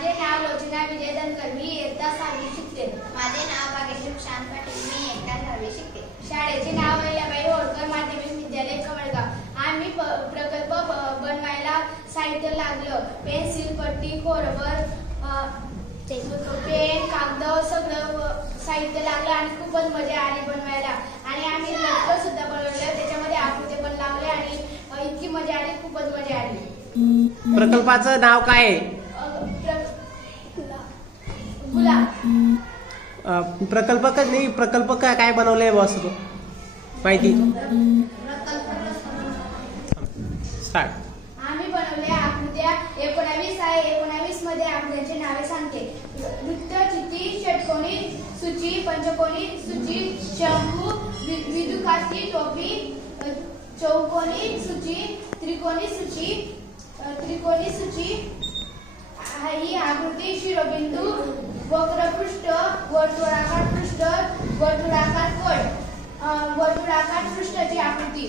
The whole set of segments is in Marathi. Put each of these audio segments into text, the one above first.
माझे नाव लोचना विजय धनकर मी इयत्ता सहावी शिकते. माझे नाव भाग्यश्री शांत पाटील मी एकदा सहावी शिकते. शाळेचे नाव अहिल्याबाई होळकर माध्यमिक विद्यालय कवळगाव. आम्ही प्रकल्प बनवायला साहित्य लागलं. पेन्सिल पट्टी कोरबर पेन कागद सगळं साहित्य लागलं आणि खूपच मजा आली बनवायला. आणि आम्ही लटकं सुद्धा बनवलं. त्याच्यामध्ये आकृती पण लावले आणि इतकी मजा आली खूपच मजा आली. प्रकल्पाचं नाव काय आहे? प्रकल्प का नाही प्रकल्प का काय बनवलंय बॉस तू? माहिती? स्टार्ट. आम्ही बनवल्या आकृत्या. एकोणावीस आहे. एकोणावीसमध्ये आकृत्यांची नावे सांगते. वृत्त चित्ती षटकोनी सूची पंचकोनी सूची शंभू वि- विदुकाची टोपी चौकोनी सूची त्रिकोणी सूची त्रिकोणी सूची हा- ही आकृती शिरोबिंदू वक्रपृष्ठ वर्तुळाकार पृष्ठ वर्तुळाकार कड. वर्तुळाकार पृष्ठाची आकृती.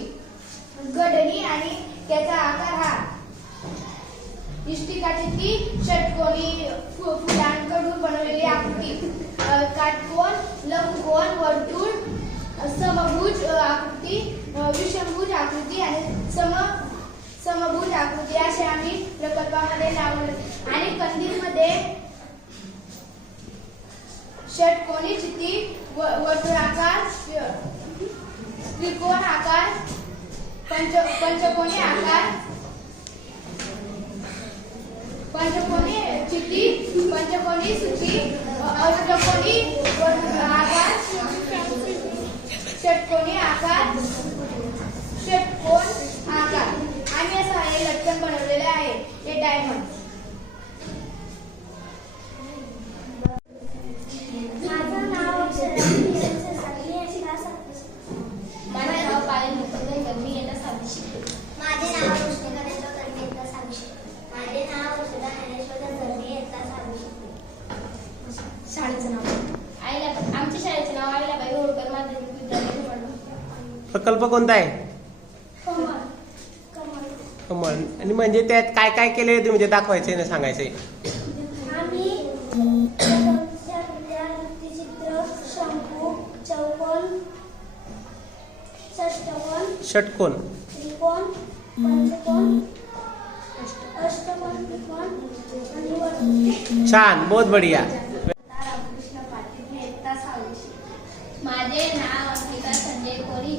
गडणी आणि त्याचा आकार हा इष्टिकाची ती षटकोनी फुलांकडून बनवलेली आकृती. काटकोन लंबकोन वर्तुळ समभुज आकृती विषमभुज आकृती आणि सम समभुज आकृती. असे आम्ही प्रकल्पामध्ये लावले आणि कंदीलमध्ये षटकोनी चित्ती व- वर्तुळाकार त्रिकोण आकार पंच पंचकोनी आकार. पंचकोनी चित्ती पंचकोनी सुती अ- अष्टकोनी वर- आकार षटकोनी आकार षटकोन आकार आम्ही असं हे लटकन बनवलेले आहे हे डायमंड माझं नाव अक्षरा मी इयत्ता सातवी आहे. क्लास सातवी. माझे नाव पायल मुकुंदकर मी येता साधी शिकते माझे नाव रोशनी गणेशकर मी इयत्ता सहावी शिकते माझे नाव वसुधा ज्ञानेश्वर धनगर मी इयत्ता सहावी शिकते शाळेचं नाव आईला आमच्या शाळेचे नाव आईलाबाई होळकर माध्यमिक विद्यालय कमळ प्रकल्प कोणता आहे? कमळ. आणि म्हणजे त्यात काय काय केले तुम्ही? ते दाखवायचंय ना षष्टकोन षटकोन. छान बहुत बढिया रामकृष्ण पाटील मी एकता सहावी शिकते माझे नाव अंकिता संजय कोरी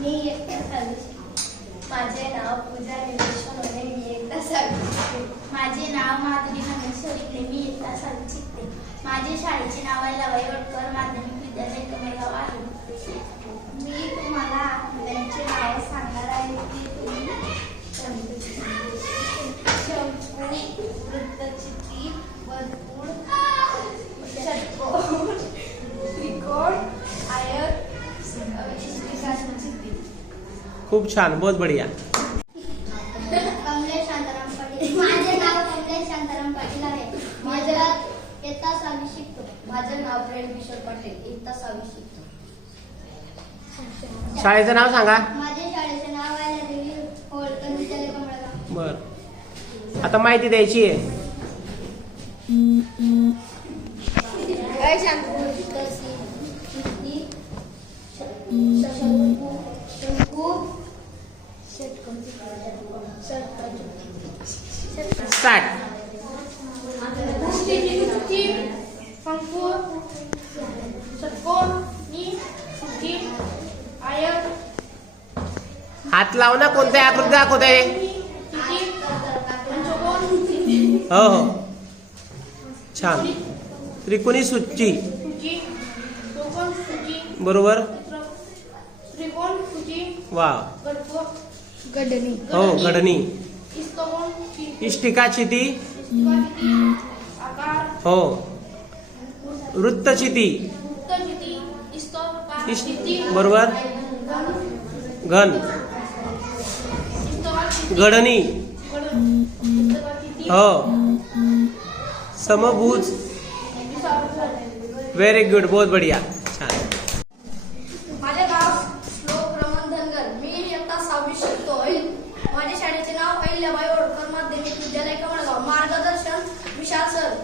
मी एकटा सहावी शिकते माझे नाव पूजा निलेश सोनवणे मी एकता सहावी शिकते माझे नाव माधुरी गणेश्वर इकडे मी एकटा सहावी शिकते. माझे शाळेचे नाव आहे लवाई वडकर माध्यमिक विद्यालय कमेगाव आहे. मी तुम्हाला आकृत्यांचे नाव सांगणार आहे की तुम्ही वृत्तचित्री वर्तुळ त्रिकोण आयत खूप छान. बहुत बढिया कमलेश शांताराम पाटील माझे नाव कमलेश शांताराम पाटील आहे माझ्या इयत्ता सहावी शिकतो माझं नाव प्रेम किशोर पाटील एकता सहावी शिकतो शाळेचं नाव सांगा माझ्या शाळेचे नाव आहे देवी होळकर विद्यालय कमळगाव बर आता माहिती द्यायची आहे काय सांगू शंकू हात लाव ना कोणत्या आकृती दाखवते पंचकोन हो हो. छान. त्रिकोणी सूची. बरोबर? वा हो घडणी इष्टिका चिती हो इष्ट चिती बरोबर? घन. घडणी हो. समभुज. व्हेरी गुड बहुत बढिया. छान. माझे नाव श्लोक रमण धनगर. मी इयत्ता सहावी शिकतोय. माझ्या शाळेचे नाव अहिल्याबाई होळकर माध्यमिक विद्यालय कमळगाव. मार्गदर्शन विशाल सर.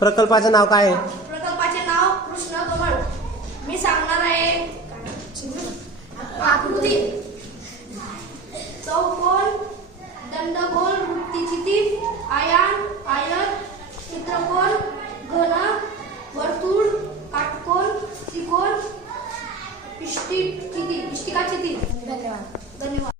प्रकल्पाचं नाव काय आहे? प्रकल्पाचे नाव कृष्ण कमळ. मी सांगणार आहे. आकृती चौकोन दंडगोल वृत्तीचिती आयान आयत चित्रकोन घन वर्तुळ काटकोन त्रिकोण इष्टिक चिती इष्टिका चिती धन्यवाद. धन्यवाद.